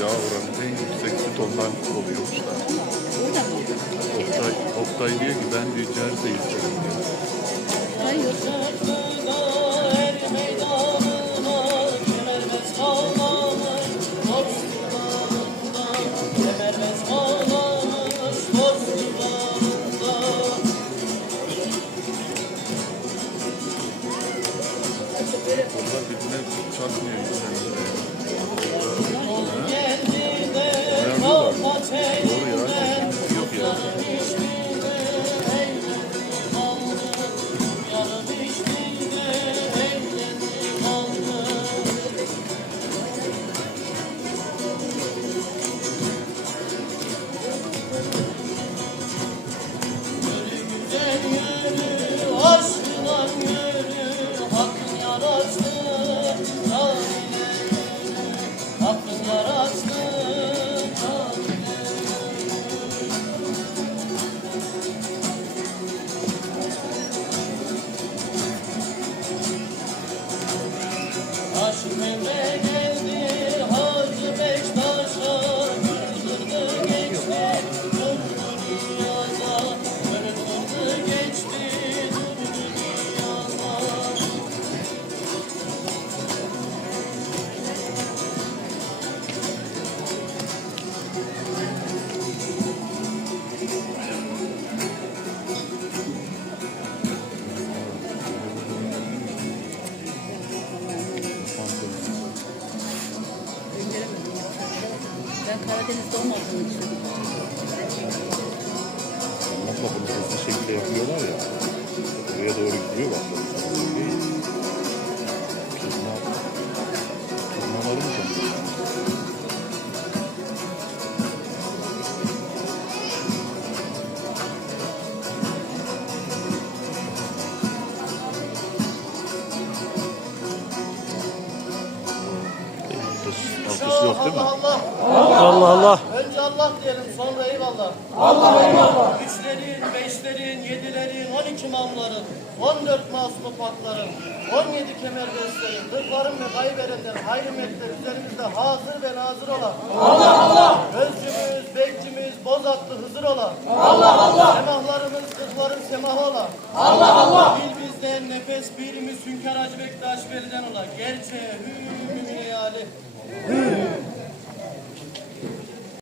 yağ oranı en yüksek süt ondan oluyormuş da. Burada mı? Oktay, Oktay diyor ki ben diyor Cerze isterim diyor. Hayır. Onlar birbirine çarpmıyor. Doğru ya. Yok ya. Aşkından to make Ben Karadeniz'de olmadığım için. Anlatma bunu hızlı şekilde yapıyorlar ya. Buraya doğru gidiyor bak. Altısı yok değil mi? Allah Allah Allah. Önce Allah diyelim sonra eyvallah. Allah eyvallah. Üçlerin, beşlerin, yedilerin, on iki mamların, on dört masum patların, on yedi kemer gösterin, kırkların ve kayberenlerin hayri metler üzerimizde hazır ve nazır olan. Allah Allah. Özcümüz, bekçimiz, bozatlı hızır olan. Allah Allah. Semahlarımız, kırkların semahı olan. Allah Allah. Bil bizden nefes birimiz hünkâr Hacı Bektaş Veli'den olan. Gerçeğe hü 하나님.